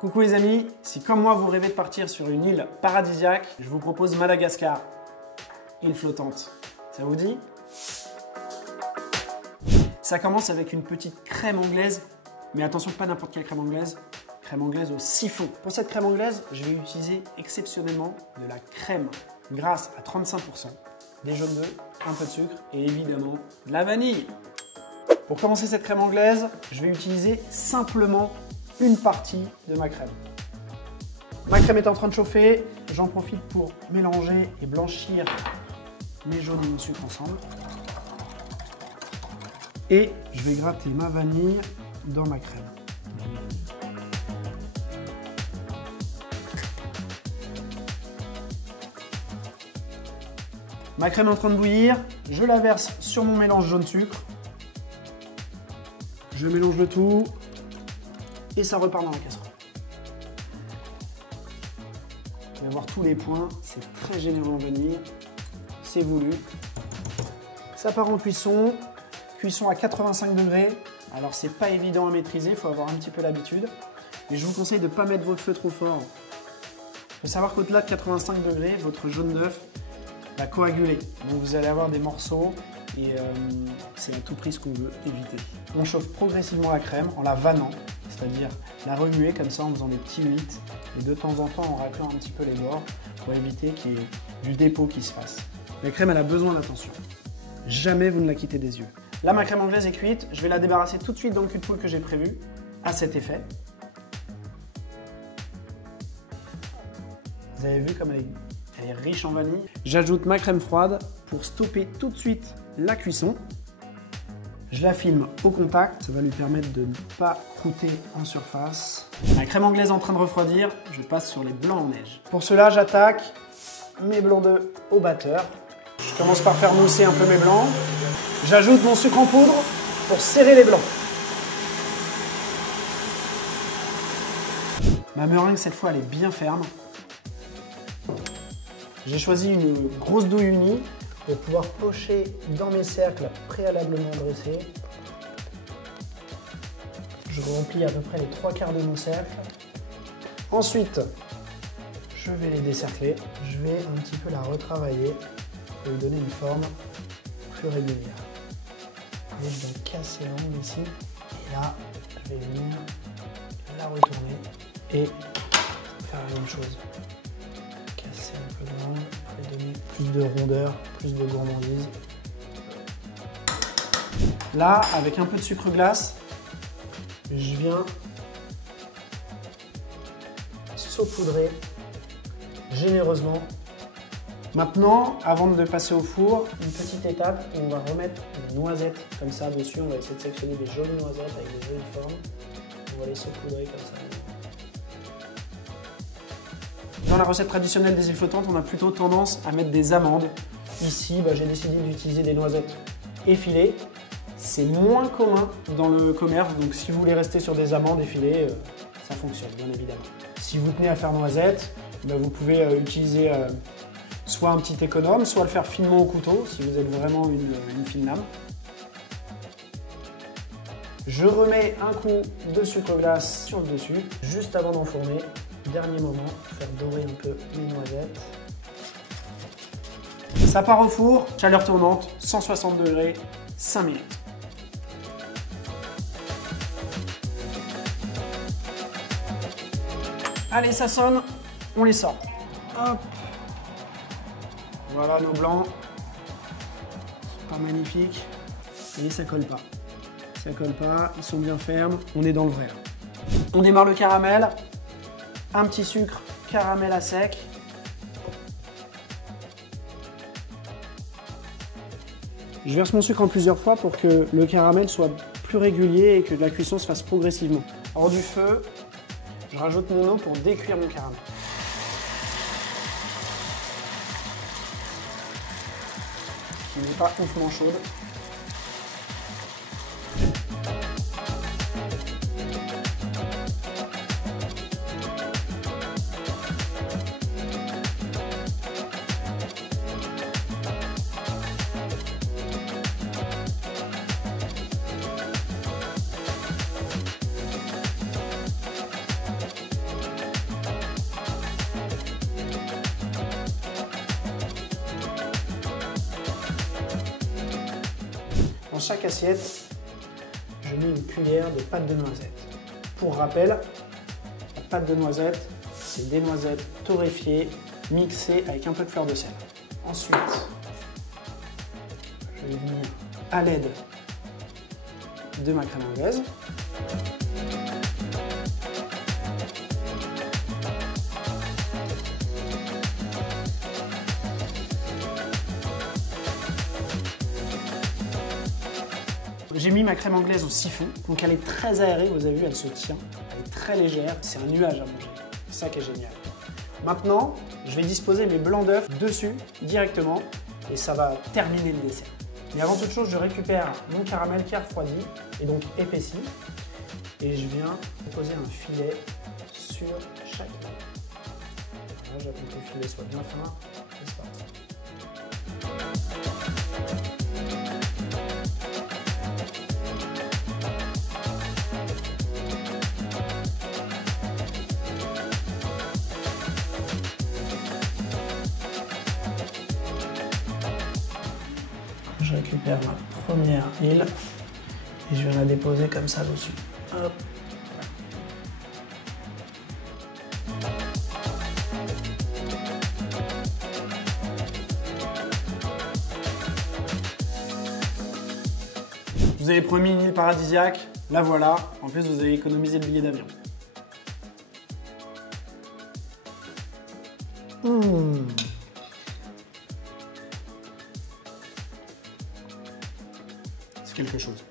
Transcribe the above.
Coucou les amis, si comme moi vous rêvez de partir sur une île paradisiaque, je vous propose Madagascar, île flottante. Ça vous dit? Ça commence avec une petite crème anglaise, mais attention, pas n'importe quelle crème anglaise au siphon. Pour cette crème anglaise, je vais utiliser exceptionnellement de la crème grasse à 35%, des jaunes d'œufs, un peu de sucre et évidemment de la vanille. Pour commencer cette crème anglaise, je vais utiliser simplement une partie de ma crème. Ma crème est en train de chauffer, j'en profite pour mélanger et blanchir mes jaunes et mon sucre ensemble. Et je vais gratter ma vanille dans ma crème. Ma crème est en train de bouillir, je la verse sur mon mélange jaune-sucre. Je mélange le tout et ça repart dans la casserole. Vous allez voir tous les points, c'est très généreux en vanille, c'est voulu. Ça part en cuisson, cuisson à 85 degrés. Alors c'est pas évident à maîtriser, il faut avoir un petit peu l'habitude. Et je vous conseille de ne pas mettre votre feu trop fort. Il faut savoir qu'au-delà de 85 degrés, votre jaune d'œuf va coaguler. Donc vous allez avoir des morceaux et c'est à tout prix ce qu'on veut éviter. On chauffe progressivement la crème en la vannant, c'est-à-dire la remuer comme ça en faisant des petits 8 et de temps en temps en raclant un petit peu les bords pour éviter qu'il y ait du dépôt qui se fasse. La crème elle a besoin d'attention. Jamais vous ne la quittez des yeux. Là ma crème anglaise est cuite, je vais la débarrasser tout de suite dans le cul de poule que j'ai prévu à cet effet. Vous avez vu comme elle est riche en vanille. J'ajoute ma crème froide pour stopper tout de suite la cuisson. Je la filme au contact, ça va lui permettre de ne pas croûter en surface. La crème anglaise est en train de refroidir, je passe sur les blancs en neige. Pour cela, j'attaque mes blancs d'œufs au batteur. Je commence par faire mousser un peu mes blancs. J'ajoute mon sucre en poudre pour serrer les blancs. Ma meringue, cette fois, elle est bien ferme. J'ai choisi une grosse douille unie pour pouvoir pocher dans mes cercles préalablement dressés. Je remplis à peu près les 3/4 de mon cercle. Ensuite, je vais les décercler. Je vais un petit peu la retravailler pour lui donner une forme plus régulière. Et je vais casser l'angle ici. Et là, je vais venir la retourner et faire la même chose. Casser un peu de l'angle pour lui donner plus de rondeur, plus de gourmandise. Là, avec un peu de sucre glace, je viens saupoudrer généreusement. Maintenant, avant de passer au four, une petite étape où on va remettre des noisettes comme ça dessus. On va essayer de sélectionner des jolies noisettes avec des jolies formes. On va les saupoudrer comme ça. Dans la recette traditionnelle des îles flottantes, on a plutôt tendance à mettre des amandes. Ici, j'ai décidé d'utiliser des noisettes effilées. C'est moins commun dans le commerce, donc si vous voulez rester sur des amandes effilées, ça fonctionne bien évidemment. Si vous tenez à faire noisettes, vous pouvez utiliser soit un petit économe, soit le faire finement au couteau, si vous êtes vraiment une fine lame. Je remets un coup de sucre glace sur le dessus, juste avant d'enfourner. Dernier moment, pour faire dorer un peu les noisettes. Ça part au four, chaleur tournante, 160 degrés, 5 minutes. Allez, ça sonne, on les sort. Hop. Voilà nos blancs. Pas magnifique. Et ça colle pas. Ça colle pas, ils sont bien fermes, on est dans le vrai. On démarre le caramel. Un petit sucre, caramel à sec. Je verse mon sucre en plusieurs fois pour que le caramel soit plus régulier et que la cuisson se fasse progressivement. Hors du feu, je rajoute mon eau pour décuire mon caramel. Qui n'est pas oufement chaude. dans chaque assiette, je mets une cuillère de pâte de noisette. Pour rappel, la pâte de noisette, c'est des noisettes torréfiées, mixées avec un peu de fleur de sel. Ensuite, je vais venir à l'aide de ma crème anglaise. J'ai mis ma crème anglaise au siphon, donc elle est très aérée, vous avez vu, elle se tient, elle est très légère, c'est un nuage à manger, c'est ça qui est génial. Maintenant, je vais disposer mes blancs d'œufs dessus directement et ça va terminer le dessert. Mais avant toute chose, je récupère mon caramel qui a refroidi et donc épaissi et je viens poser un filet sur chaque laine. J'attends que le filet soit bien fin et c'est parti. Je récupère ma première huile et je viens la déposer comme ça dessus. Hop. Vous avez promis une île paradisiaque, la voilà. En plus, vous avez économisé le billet d'avion. C'est quelque chose.